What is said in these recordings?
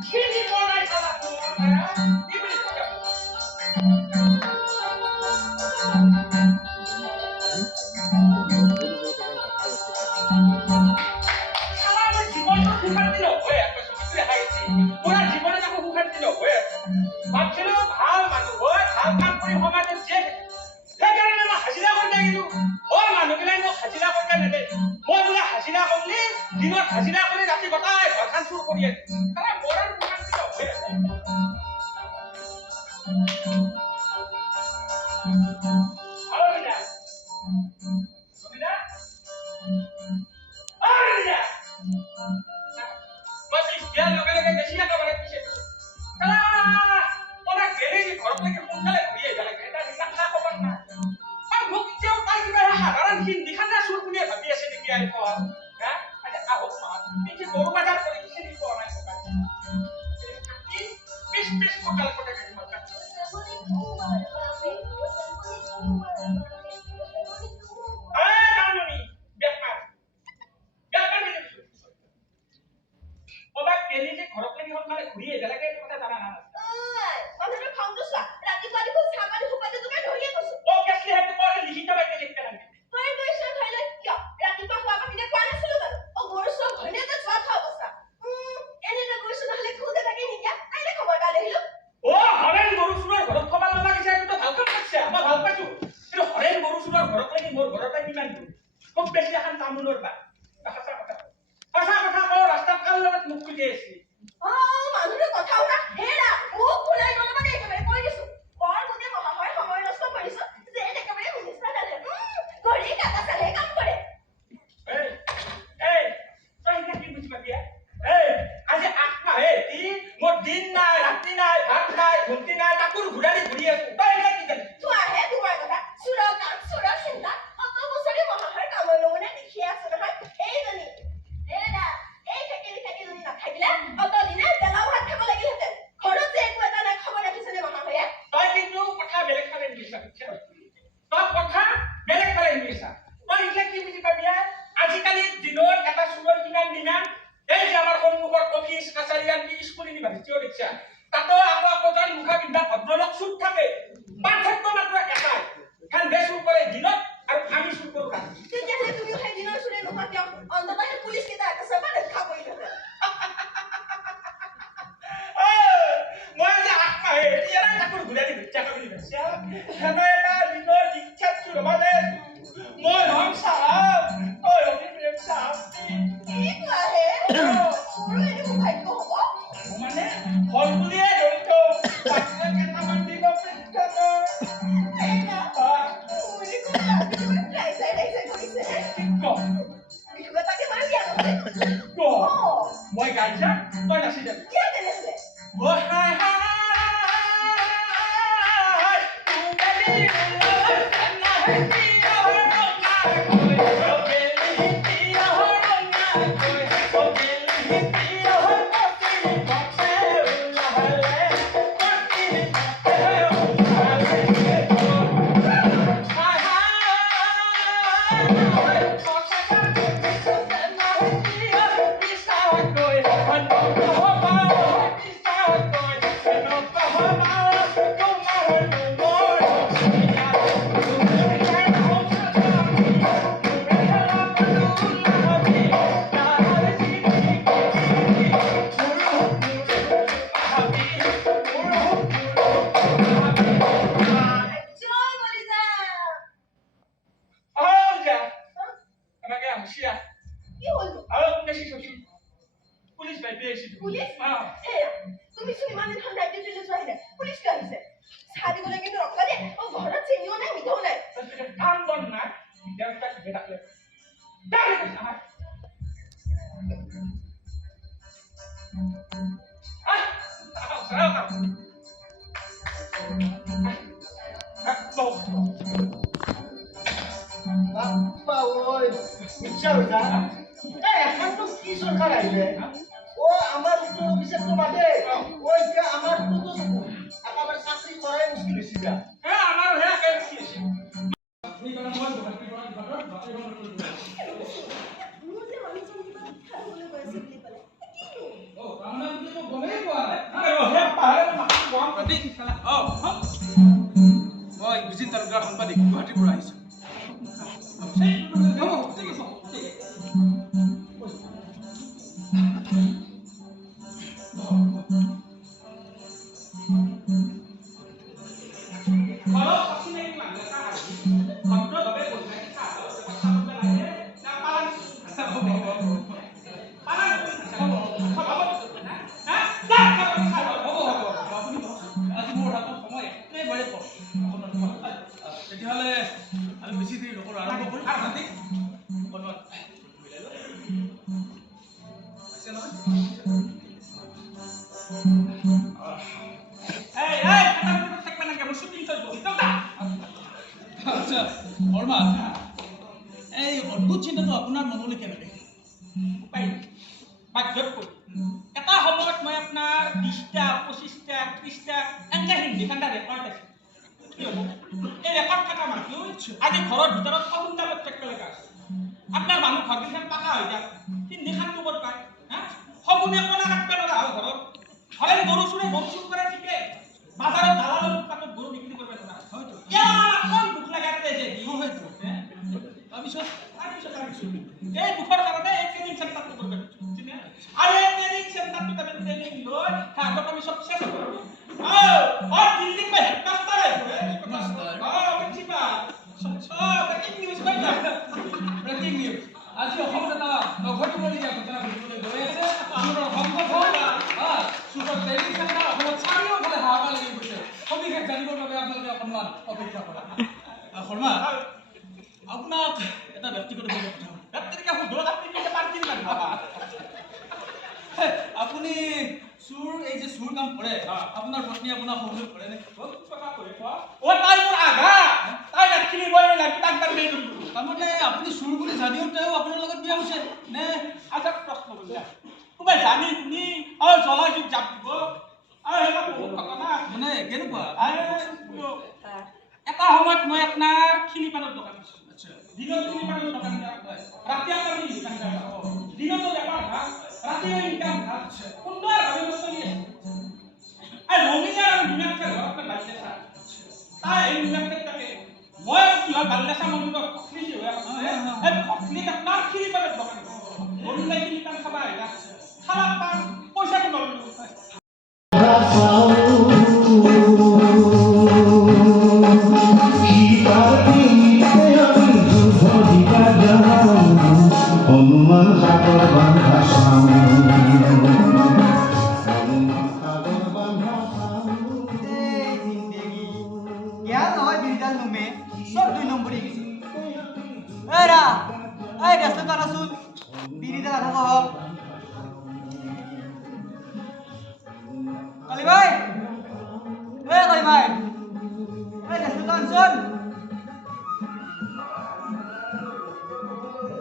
Sini mulai salah semua ya. Ini salah জীবন তো সুখান্তি নকৰে কৈছো দেখাইছি পুৰা জীৱনত আকৌ সুখান্তি নকৰে ভাবছিলো ভাল মানুহ হয় ভাল কাম কৰি সমাজত যে সেইকাৰণে মই হাজিৰা কৰি লাগিলো অ মানুহবিলাক মোক হাজিৰা কৰিব নেদে মই বোলে হাজিৰা কৰিলে দিনত হাজিৰা কৰি ৰাতি গটাই ঘৰখন চুৰ কৰি আছে তাৰে মৰাৰ সুখান্তি নকৰে মাটি মই বিজিত তালুকাৰ সাংবাদিক গুৱাহাটীৰ পৰা আহিছোঁ তেতিয়াহ'লে আমি বেছি দেৰি নকৰোঁ আৰম্ভ কৰিম আচ্ছা বৰ্মা এই অদ্ভুত চিন্তাটো আপোনাৰ মনলৈ কেনেকৈ এটা সময়ত মই আপোনাৰ 20টা 25টা 30টা এনেকৈ হিন্দী কান্দা ৰেকৰ্ড আছে এই ৰেকৰ্ড থকা মানুহ আজি ঘৰৰ ভিতৰত সগুন্দালত থাকিব লগা আছে আপোনাৰ মানুহ ঘৰ কেইখন পাকা হৈ যায় হিন্দী খানটো ক'ত পায় সগুনে কণা কাটিব লগা হয় ঘৰত ঘৰে গৰু চুৰ কৰে ঠিকে বাজাৰত দালালৰ উৎপাদত গৰু বিক্ৰী কৰিব লগা হয়তো অকণ দুখ লাগে হয়তো তাৰপিছত এই দুখৰ কাৰণে এই ট্ৰেইনিং চেণ্টাৰটো কৰিব আৰু এই ট্ৰেইনিং চেণ্টাৰটোত আমি ট্ৰেইনিং লৈ তাহাঁতক আমি চব চেষ্টা কৰোঁ দিল্লীত মই হেডমাষ্টাৰ ব্ৰেকিং নিউজ আজি অসমত এটা নঘটিবলগীয়া ঘটনা ঘটিবলৈ গৈ আছে চুপাৰ ট্ৰেইনিং চেণ্টাৰ অসমত চাৰিওফালে হাহাকাৰ লাগি গৈছে সবিশেষ জানিবৰ বাবে আপোনালোকে অকণমান অপেক্ষা কৰা শৰ্মা আপোনাক এটা ব্যক্তিগত আপুনি চুৰ এই যে চুৰ কাম কৰে আপোনাৰ পত্নী আপোনাক সহযোগ কৰে নে তাৰমানে আপুনি চুৰ বুলি জানিও তেওঁ আপোনাৰ লগত বিয়া হৈছে নে আচ্ছা প্ৰশ্ন কৰিলা কোনোবাই জানি শুনি জ্বলাই যুগ জাপ দিব বহুত ঘটনা মানে কেনেকুৱা এটা সময়ত মই আপোনাৰ খিলিপানৰ দোকান আছো দিনত খিলিপানৰ দোকান ৰাতি আপোনাৰ দোকান দিনতো বেপাৰ ভাল ৰাতিও ইনকাম ভাল সুন্দৰভাৱে মই চলি আছো আৰু ৰঙিলা আৰু মিনাক্ষী ঘৰত বাজিছে তাই এই মিনাক্ষীটাকে মই কি হয় বাল্লেচা মন্দিৰত ভক্তি হৈ আছে এই ভক্তি আপোনাৰ খিলিপানৰ দোকান ৰঙিলা খিলিপান খাব আহিলা খালা পান পইচাটো নললো হনুমান সাগর বান্ধা জ্ঞান হয় বিরদাল নুমে সব 2 নম্বরে গেছে এরা এই রাস্তা তো রাসূল বিরিদা আধা কহ কালি ভাই কালি ভাই এই রাস্তা তো আনছন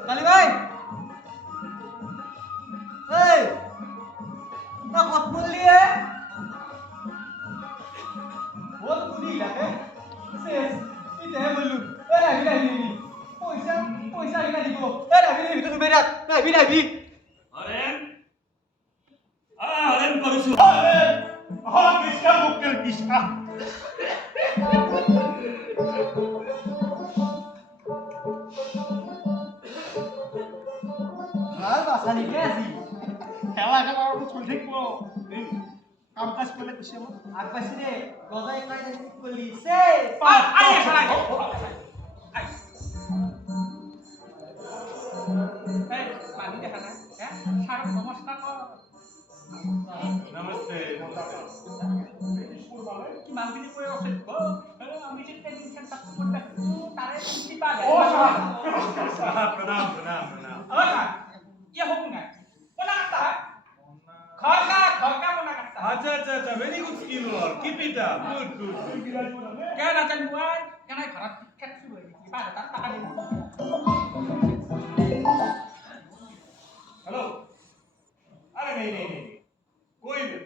কালি ভাই এই না কত বললি এ বহুত কুলি লাগে শেষ ইতে বললু এ রাবি পয়সা কিনা দিব এ রাবি তো তুমি রাবি হরেন করছু কৃষ্ণা মুক্তের কৃষ্ণা ভাল বাসানি কে আছি খেলা চলি থাকিব কাম কাজ করলে খুশি হব আগবাসি রে গজাই কাই কলি সে পানি দেখা না সার নমস্কার নমস্তে কি মানবিনি করে আছে আমি যে ট্রেনিং সেন্টার করতে তারে খুশি পাবে ও প্রণাম ये हो ना कोना करता है घर का कोना करता है अच्छा very good skill work keep it up good क्या ना चल हुआ क्या ना खराब क्या शुरू है बात बता हेलो अरे नहीं कोई नहीं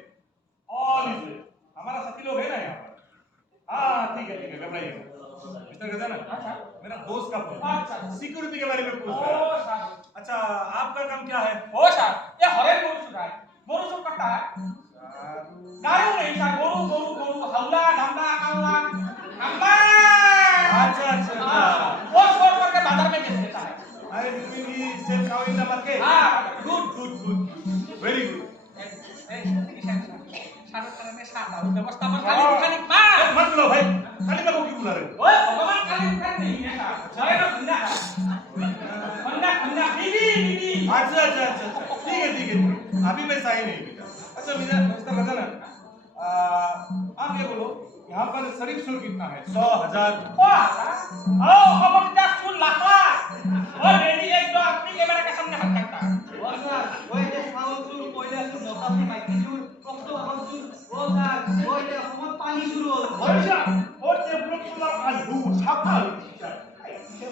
ऑल इज वेल हमारा साथी लोग है ना यहाँ पर हाँ ठीक है घबराइए मिस्टर गजानन मेरा दोस्त का फोन अच्छा सिक्योरिटी के बारे में पूछ रहा है अच्छा आपका काम क्या है ओ सर ये हरे बोल सुना है बोल सुन करता है दारू नहीं सर गोरू sales now in the market? Good, good, good. Very good. ব্যবস্থা আমার খালি খালি পা मत लो भाई खाली का क्यों बुला रहे हो ওই ভগবান খালি খালি नहीं है जय ना बंदा बंदा बंदा बीबी बीबी अच्छा अच्छा अच्छा अच्छा ठीक है ठीक है अभी मैं सही नहीं बेटा अच्छा मेरा मिस्टर रतन आप ये बोलो यहाँ पर शरीफ शुल्क कितना है 100,000 ओ खबरदार सुन लाखा और रेडी एक दो आदमी कैमरा के सामने हाथ करता ও স্যার ওই যে চাউল চুর কয়লা চুর মতা চুর মাইকি চুর রক্ত আহত চুর ও স্যার ওই যে অসমত পানী চুৰ হ'ল अच्छा और डेवलप वाला आलू छापा ये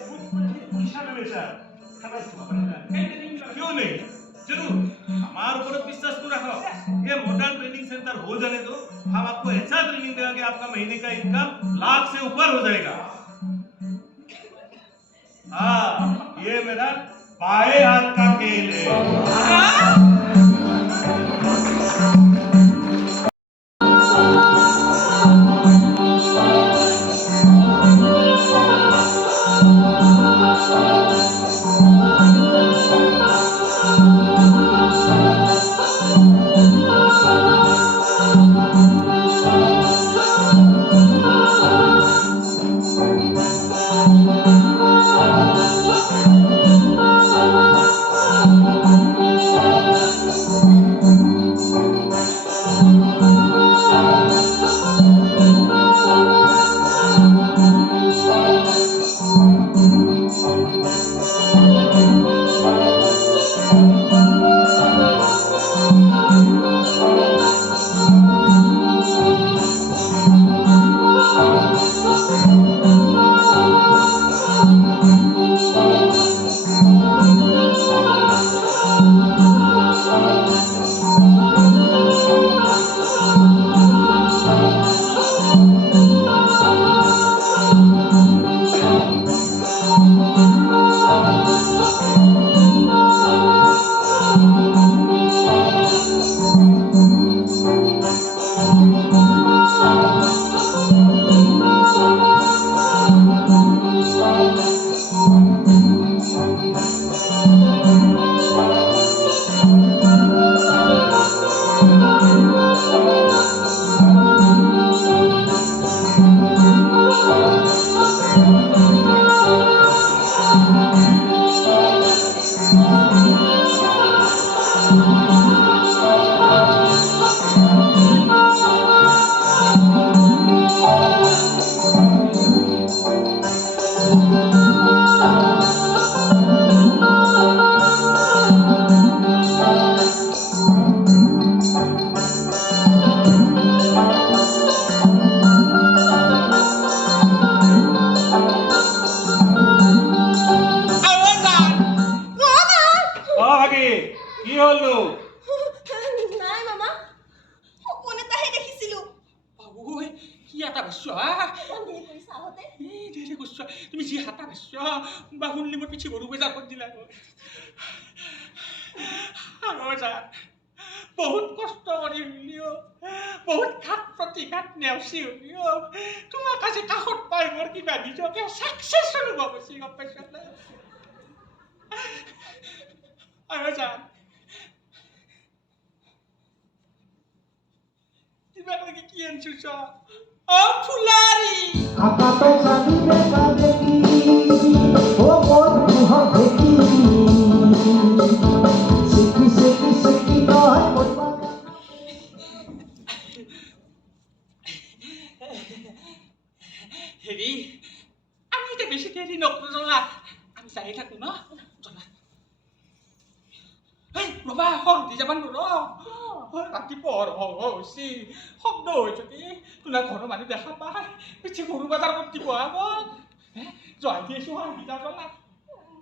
पैसा ले सर क्यों नहीं जरूर हमारे ऊपर विश्वास को रखो ये मॉडर्न ट्रेनिंग सेंटर हो जाने दो हम आपको ऐसा ट्रेनिंग देंगे कि आपका महीने का इनकम लाख से ऊपर हो जाएगा हाँ ये मेरा बाएं हाथ का खेल है কি হলো নাই মামা সপোন এটাহে দেখিছিলো বাবু কি এটা বস্তু সন্দেহ কৰিছা আহতে দেৰি বস্তু তুমি যি হাতা বস্তু বা শুনলি মোৰ পিছি গৰু বজাৰ কৰি দিলা আৰু যা বহুত কষ্ট কৰি হলিও বহুত ঘাট প্ৰতিঘাত নেওচি হলিও তোমাক আজি কাষত পাই মোৰ কিবা নিজকে চাকচেছ অনুভৱ হৈছে গম পাইছা না আৰু যা কিবা লাগে কি আনছুছ ও ফুলাৰী আকাশে চাঁদিলে চাঁদেকি ও মোৰ মুহ দেখি সেকি সেকি সেকি নয় হেৰি আমি এতিয়া বেছি দেৰি নকৰো জলা আমি যাই থাকো ন জলা এই ৰবা হলদি যাবা নোৰ ৰাতি পোহৰ হৈছে শব্দ হৈ যদি তোলাৰ ঘৰৰ মানুহ দেখা পায় পিছে গৰু বজাৰ কৰি দিব গ'ল জয় দিছো হলদি যা জলা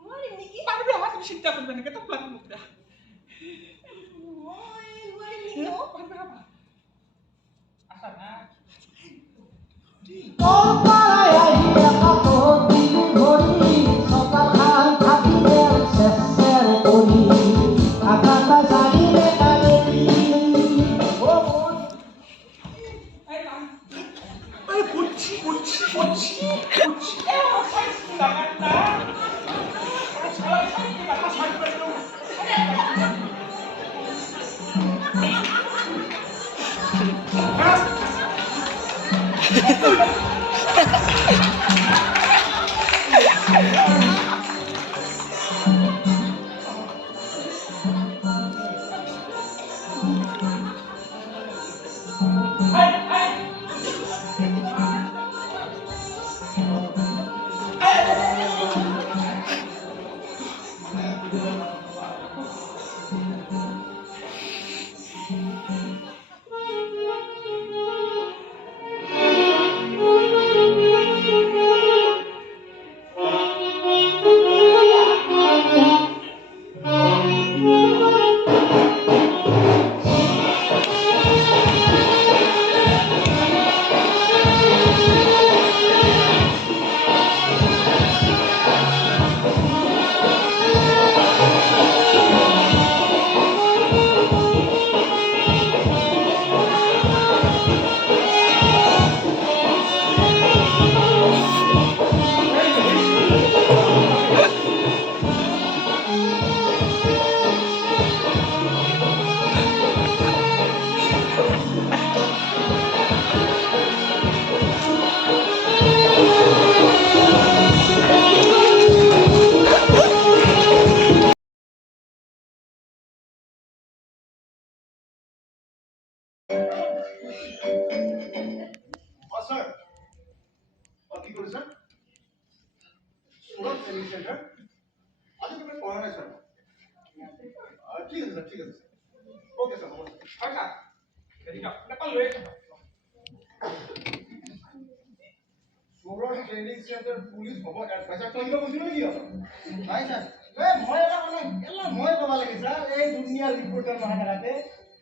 নোৱাৰিম নেকি পাৰিবি তুমি চিন্তা কৰিবা নেকি তোক লাগি মোক দিয়া মই নোৱাৰিম নেকি অ? পাৰিবি ৰবা আছা না ও পাড়ায় আহিয়া কাকতি ধরি সকাল খান থাকিলে শেষের করি আকাশে চাঁদিলে চাঁদেকি ও মোর এই বুঝছি এই সাইজ লাগা না সাইজ লাগা স্যার কি করেছেন সুরত ট্রেনিং সেন্টার আজ তুমি পড়া নাই স্যার ঠিক আছে স্যার ঠিক আছে ওকে স্যার হয় ছাৰ এদিন আপোনালোকে লৈ আহিব সুরত ট্রেনিং সেন্টার পুলিশ হব এডভাইজার তো কিবা বুঝিলো নেকি নাই স্যার মই মই ক'ব লাগে স্যার এই দুনিয়ার রিপোর্টার মহানাতে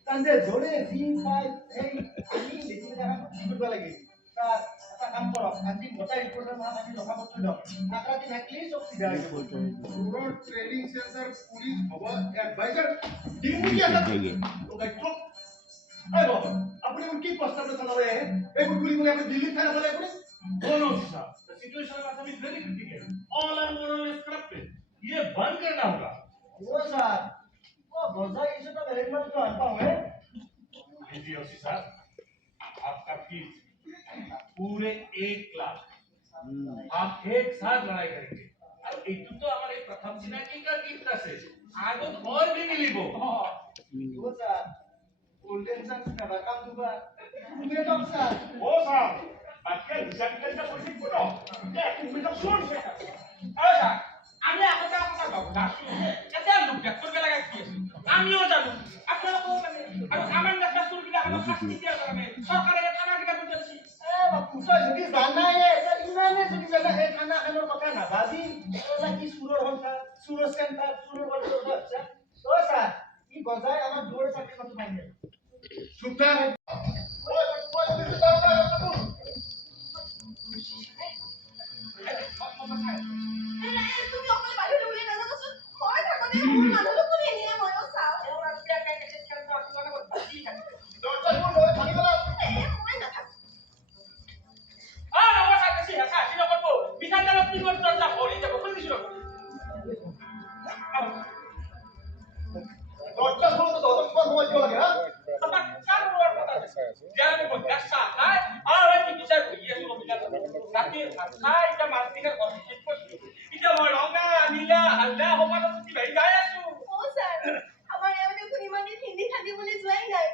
তান্দে জোরে জিন পাই এই আমি দেখি দেখা কৰিব লাগে স্যাৰ এটা কাম কৰক আজি গোটাই ৰিপোৰ্টাৰ মহানাতে জমা কৰি দিয়ক আকৰাতি থাকলি চব সিধা হৈ যাব সুরত ট্রেনিং সেন্টার পুলিশ হব এডভাইজার ডিউটি আছে ওকে চুপ এই বাবা আপনি কোন কি প্রস্তাব চালাবে এই গুলি গুলি আপনি দিল্লি থানা বলে আপনি No, no, sir. The situation in Assam is very critical. All are more or less corrupted. ये बंद करना होगा. ও স্যার ও গজাই ইসে তো বেলেগ মানুষ তো আনপাও হে लीजिए ओसी साहब, आपका फीस पूरे 1 लाख. आप एक साथ लड़ाई करेंगे. और एक तो हमारे प्रथम सिनाकी का गिफ्ट আছে. आगत और भी मिलिबो. ও স্যার গোল্ডেন চান্স না কাম দুবা তুমি তো স্যার ও স্যার আজকে ডিসাইডেন্টটা কইছি পুরো তুমি তো শুন হয় ছাৰ আমি আগতে আপোনাৰ ভাবছো এতিয়া লোক দেখুৱাব লগা কি আছে আমিও জানো আপোনালোকেও জানে আৰু আমাৰ নেতা চুৰবিলাক আমাক শাস্তি দিয়াৰ কাৰণে চৰকাৰে থানা কিটা কৰি দিছে এ বাপু তই যদি জানাই ইমানে যদি জানা এই খানা খানৰ কথা নাভাবি এটা কি সুৰৰ সংখ্যা সুৰৰ চেণ্টাৰ সুৰৰ কথা আছে ও স্যাৰ কি গজাই আমাৰ জোৰে চাকৰি কৰতে পাৰে চুপ থাক তুমি অকলে বাহিৰলৈ ওলাই নাযাবাচোন হয় থাকোতে মোৰ মানুহলৈ কোনে নিয়ে ময়ো চাওঁ মই নাথাকো নমস্কাৰ বেছি হেঁচা হাঁচি নকৰিব বিধানদালত কি কৰি চৰ্চা ভৰি যাব শুনিছো দৰজা খোলো তো দৰজা সময় দিও লাগে হ্যাঁ আপোনাক কাৰ মূৰৰ কথা আছে জ্ঞান দিব গাছা খাই আৰু কি বিচাৰ কৰি আছো অভিযান ৰাতি খাই এতিয়া মাছ দিকে ঠিক কৰিছো এতিয়া মই ৰঙা নীলা হালধীয়া সমাজত কি ভাই গাই আছো অ স্যাৰ আমাৰ এও দেখুন ইমান দিন হিন্দি খান্দি বলে যোৱাই নাই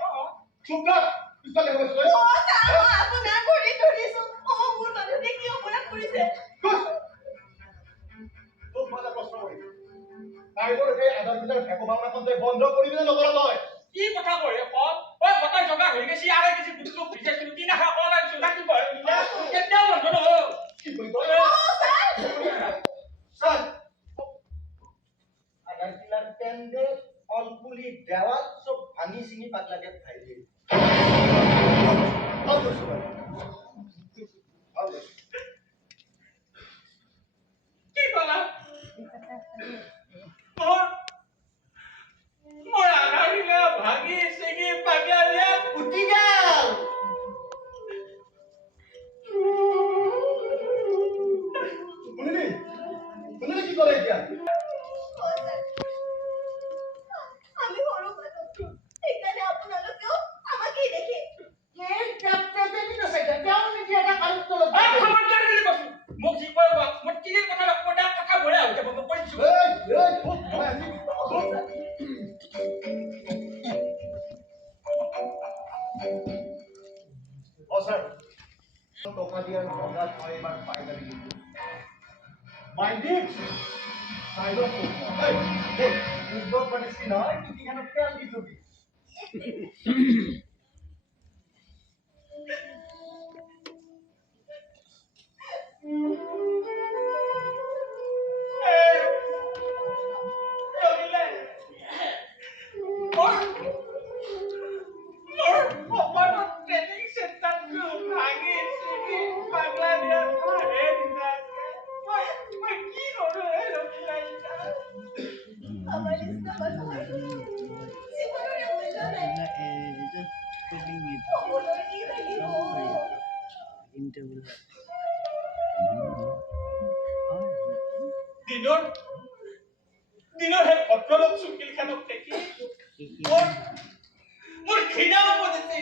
চুপ থাক পিছলে বসে অ স্যাৰ মই আপোনাৰ ভৰি ধৰিছো অ মোৰ মানুহটোৱে কি অপৰাধ কৰিছে খুব ভালো প্ৰশ্ন কৰি তাইবোৰ এই আধাৰ ভিতৰত একো ভাওনাখন তই বন্ধ কৰিবি নে নকৰ তই কি কথা কয় কল ঐ বতাই জগা হৈ গৈছে আৰে কিছু গুটলু ভিজাইছিলো কি নাখা কল আনিছো নাকি কয় কেতিয়াও বন্ধ নহ'ল কি কই তই অ স্যার স্যার আধার কিলার পেন্দে অলপুলি দেওয়াল সব ভাঙি চিঙি পাতলাকে খাই দিয়ে ভাল কৰিছ ভাল কৰিছ কি কলা মোৰ আধাৰ বিলাক ভাগি চিঙি পাগিয়া দিয়া উঠি গেল স্যার টকা দিয়ার মজাত হয় এবার ফাইনালি কিন্তু মাইন্ডেড সাইডত এই দেখ উদ্যোগ করেছি নয় তুই কেন তেল দিছবি আমার নিচিনা মানুহ জীৱনৰে মূল্য নাই ক'বলৈ কি লাগিব দিনৰ সেই ভদ্ৰলোক চুকিলখানক দেখি মোৰ ঘৃণা উপজিছে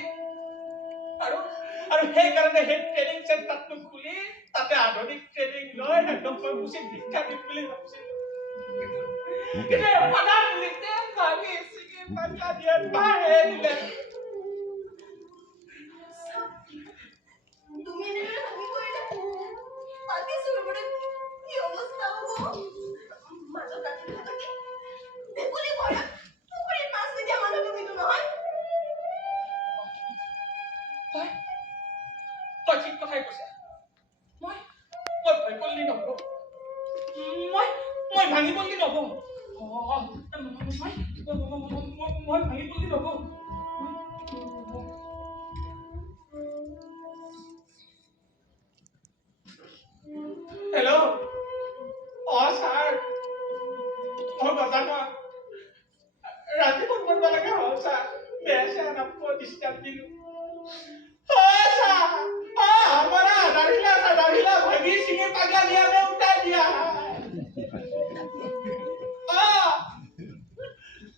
আৰু সেইকাৰণে সেই ট্ৰেইনিং চেণ্টাৰটো খুলি তাতে আধুনিক ট্ৰেইনিং লৈ একদম মই উচিত শিক্ষা দিম বুলি ভাবিছিলো কিন্তু সদায় পুলিচে ভাবি চিকি পাতা দিয়াত বাহে দিলে তুমি এনেদৰে ভাবি কৰিলে পাতি চুৰবোৰে কি অৱস্থা হ'ব মাজত ৰাতি থাকি ভেকুলী ভৰা পুখুৰীত মাছ নিদিয়া মানুহ তুমিতো নহয় তই ঠিক কথাই কৈছা মই ভয় কৰিলি নহব মই ভাঙি পৰিলি নহব মই ভাঙি পৰিলি নহব হেল্ল' ছাৰ মই নাজানো ৰাতি ফোন কৰিব লাগে হ'ল ছাৰ বেয়া চেয়া নাপাব ডিষ্টাৰ্ব দিলো हमारा दाढ़ीला भागी सिंगे पगला लिया में उतार दिया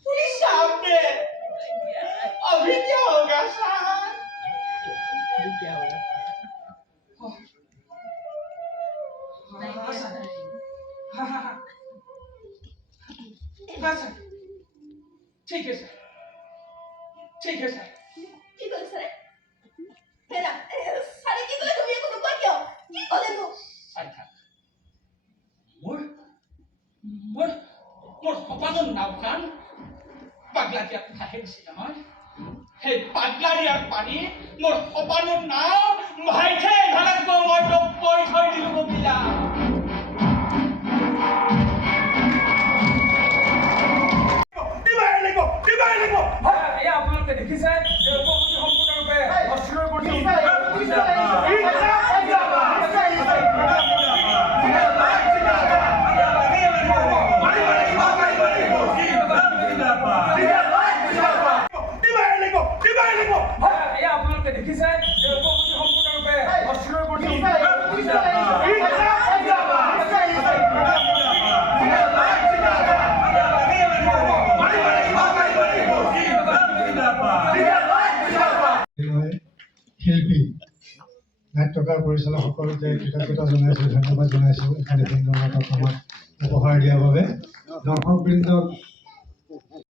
पुलिस साहब ने अभी क्या होगा सर क्या होगा हाँ सर ठीक है सर কি ক'লে ছাৰে হেৰা ছাৰে কি ক'লে তুমি একো নোকোৱা কিয় কি ক'লেনো মোৰ সপানৰ নাওখান পাগলা দিয়াত ভাহে দিছে নহয় সেই পাগলা দিয়াৰ পানী মোৰ সপানৰ নাও ভাইছে এফালে মই কৈ থৈ দিলো গপিলা আপোনালোকে দেখিছে সম্পূৰ্ণৰূপে অস্থিৰ কৰিছে আপোনালোকে দেখিছে সম্পূৰ্ণৰূপে অস্থিৰ কৰিছে শিল্পী নাট্যকাৰ পৰিচালক সকলোকে কৃতজ্ঞতা জনাইছোঁ ধন্যবাদ জনাইছোঁ একাডেমীৰ নাটক আমাক উপহাৰ দিয়াৰ বাবে দৰ্শকবৃন্দক